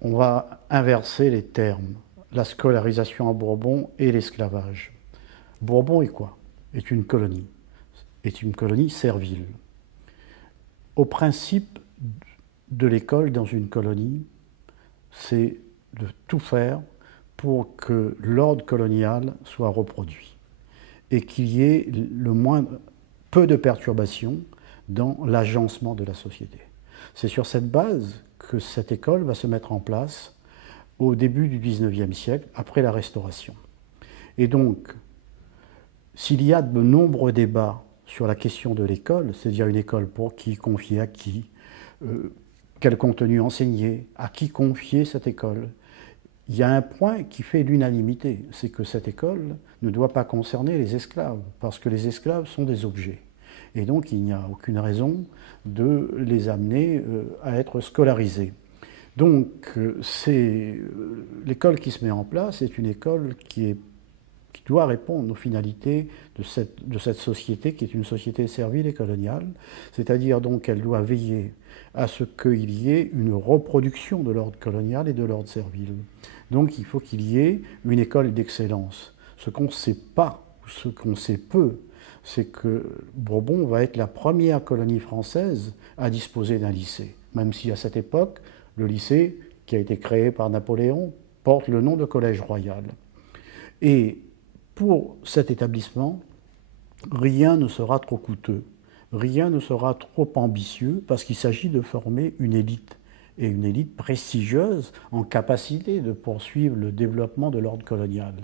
On va inverser les termes, la scolarisation à Bourbon et l'esclavage. Bourbon est quoi? Est une colonie servile. Au principe de l'école dans une colonie, c'est de tout faire pour que l'ordre colonial soit reproduit et qu'il y ait le moins peu de perturbations dans l'agencement de la société. C'est sur cette base que cette école va se mettre en place au début du XIXe siècle, après la Restauration. Et donc, s'il y a de nombreux débats sur la question de l'école, c'est-à-dire une école pour qui, confier à qui, quel contenu enseigner, à qui confier cette école, il y a un point qui fait l'unanimité, c'est que cette école ne doit pas concerner les esclaves, parce que les esclaves sont des objets. Et donc il n'y a aucune raison de les amener à être scolarisés. Donc l'école qui se met en place est une école qui doit répondre aux finalités de cette société qui est une société servile et coloniale, c'est-à-dire donc qu'elle doit veiller à ce qu'il y ait une reproduction de l'ordre colonial et de l'ordre servile. Donc il faut qu'il y ait une école d'excellence. Ce qu'on ne sait pas, ou ce qu'on sait peu, c'est que Bourbon va être la première colonie française à disposer d'un lycée, même si à cette époque, le lycée qui a été créé par Napoléon porte le nom de Collège Royal. Et pour cet établissement, rien ne sera trop coûteux, rien ne sera trop ambitieux, parce qu'il s'agit de former une élite, et une élite prestigieuse en capacité de poursuivre le développement de l'ordre colonial.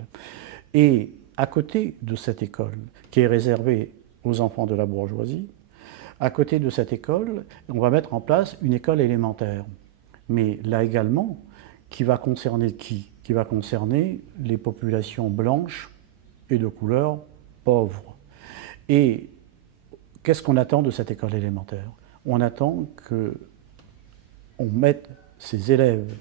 Et à côté de cette école, qui est réservée aux enfants de la bourgeoisie, à côté de cette école, on va mettre en place une école élémentaire. Mais là également, qui va concerner qui? Qui va concerner les populations blanches et de couleur pauvre. Et qu'est-ce qu'on attend de cette école élémentaire? On attend qu'on mette ces élèves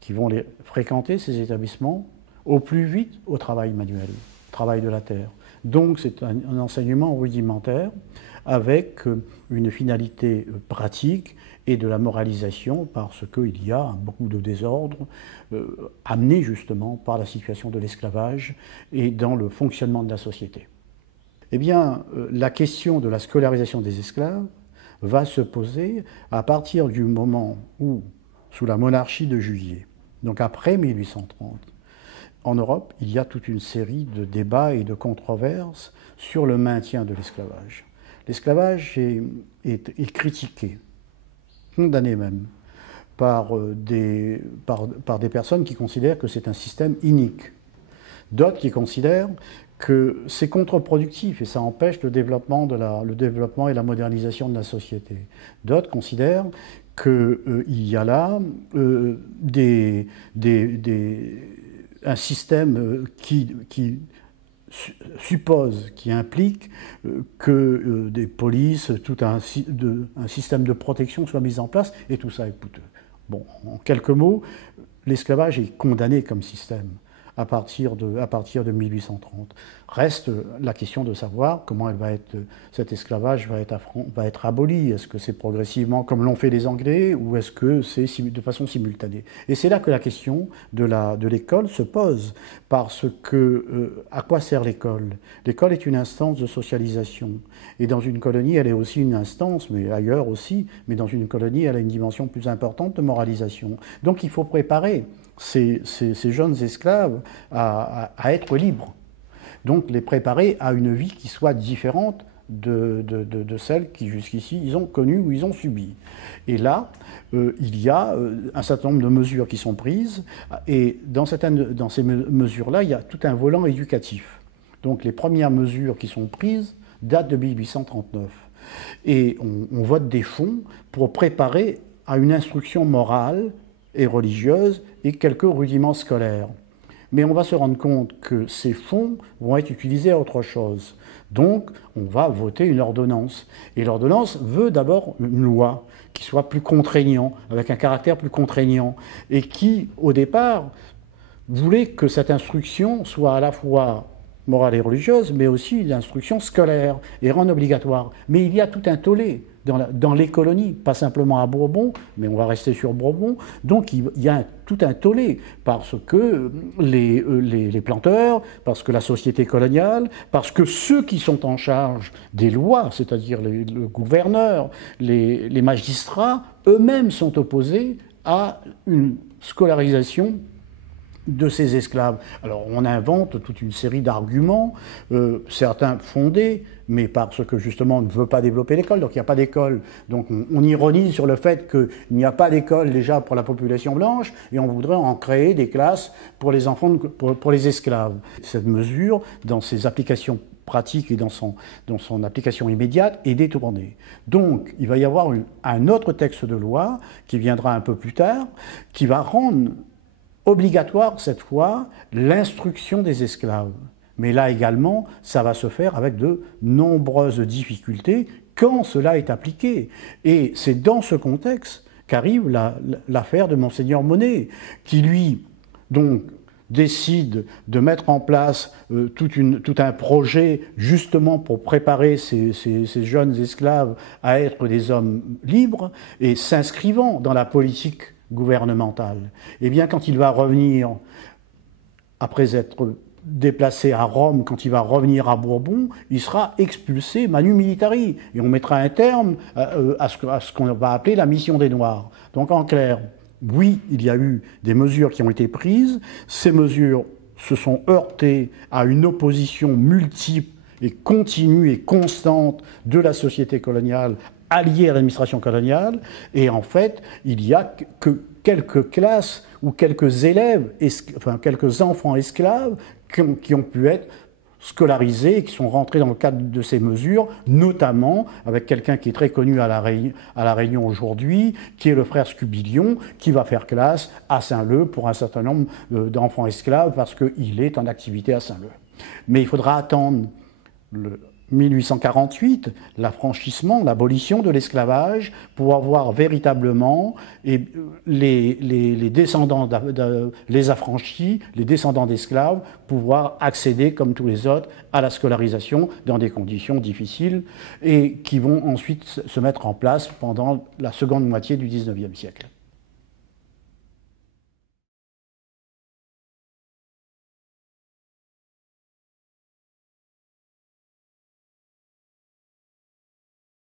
qui vont fréquenter ces établissements au plus vite au travail manuel, au travail de la terre. Donc c'est un enseignement rudimentaire avec une finalité pratique et de la moralisation parce qu'il y a beaucoup de désordre amené justement par la situation de l'esclavage et dans le fonctionnement de la société. Eh bien, la question de la scolarisation des esclaves va se poser à partir du moment où, sous la monarchie de Juillet, donc après 1830, en Europe, il y a toute une série de débats et de controverses sur le maintien de l'esclavage. L'esclavage est critiqué, condamné même, par des personnes qui considèrent que c'est un système inique. D'autres qui considèrent que c'est contre-productif et ça empêche le développement et la modernisation de la société. D'autres considèrent qu'il y a là un système qui suppose, qui implique que des polices, tout un système de protection soit mis en place, et tout ça est coûteux. Bon, en quelques mots, l'esclavage est condamné comme système à partir de 1830. Reste la question de savoir comment cet esclavage va être aboli. Est-ce que c'est progressivement comme l'ont fait les Anglais ou est-ce que c'est de façon simultanée? Et c'est là que la question de l'école se pose, parce que à quoi sert l'école? L'école est une instance de socialisation. Et dans une colonie, elle est aussi une instance, mais ailleurs aussi, mais dans une colonie, elle a une dimension plus importante de moralisation. Donc il faut préparer ces jeunes esclaves à être libres. Donc les préparer à une vie qui soit différente de celle qui jusqu'ici ils ont connue ou ils ont subi. Et là, il y a un certain nombre de mesures qui sont prises, et dans ces mesures-là, il y a tout un volant éducatif. Donc les premières mesures qui sont prises datent de 1839. Et on vote des fonds pour préparer à une instruction morale et religieuse et quelques rudiments scolaires. Mais on va se rendre compte que ces fonds vont être utilisés à autre chose. Donc, on va voter une ordonnance. Et l'ordonnance veut d'abord une loi qui soit plus contraignant, avec un caractère plus contraignant, et qui, au départ, voulait que cette instruction soit à la fois morale et religieuse, mais aussi l'instruction scolaire et rendre obligatoire. Mais il y a tout un tollé dans les colonies, pas simplement à Bourbon, mais on va rester sur Bourbon. Donc il y a tout un tollé parce que les planteurs, parce que la société coloniale, parce que ceux qui sont en charge des lois, c'est-à-dire le gouverneur, les magistrats, eux-mêmes sont opposés à une scolarisation de ces esclaves. Alors on invente toute une série d'arguments, certains fondés, mais parce que justement on ne veut pas développer l'école, donc il n'y a pas d'école. Donc on ironise sur le fait qu'il n'y a pas d'école déjà pour la population blanche, et on voudrait en créer des classes pour les enfants, pour les esclaves. Cette mesure, dans ses applications pratique et dans son application immédiate est détournée. Donc il va y avoir un autre texte de loi qui viendra un peu plus tard, qui va rendre obligatoire cette fois l'instruction des esclaves. Mais là également, ça va se faire avec de nombreuses difficultés quand cela est appliqué. Et c'est dans ce contexte qu'arrive l'affaire de Monseigneur Monet, qui lui, donc, décide de mettre en place tout un projet justement pour préparer ces jeunes esclaves à être des hommes libres et s'inscrivant dans la politique gouvernementale. Eh bien, quand il va revenir, après être déplacé à Rome, quand il va revenir à Bourbon, il sera expulsé manu militari. Et on mettra un terme à ce qu'on va appeler la mission des Noirs. Donc en clair, oui, il y a eu des mesures qui ont été prises. Ces mesures se sont heurtées à une opposition multiple et continue et constante de la société coloniale alliée à l'administration coloniale. Et en fait, il n'y a que quelques classes ou quelques élèves, enfin quelques enfants esclaves qui ont pu être scolarisés et qui sont rentrés dans le cadre de ces mesures, notamment avec quelqu'un qui est très connu à la Réunion aujourd'hui, qui est le frère Scubilion, qui va faire classe à Saint-Leu pour un certain nombre d'enfants esclaves parce qu'il est en activité à Saint-Leu. Mais il faudra attendre le 1848, l'affranchissement, l'abolition de l'esclavage, pour avoir véritablement les descendants, les affranchis, les descendants d'esclaves, pouvoir accéder, comme tous les autres, à la scolarisation dans des conditions difficiles et qui vont ensuite se mettre en place pendant la seconde moitié du XIXe siècle.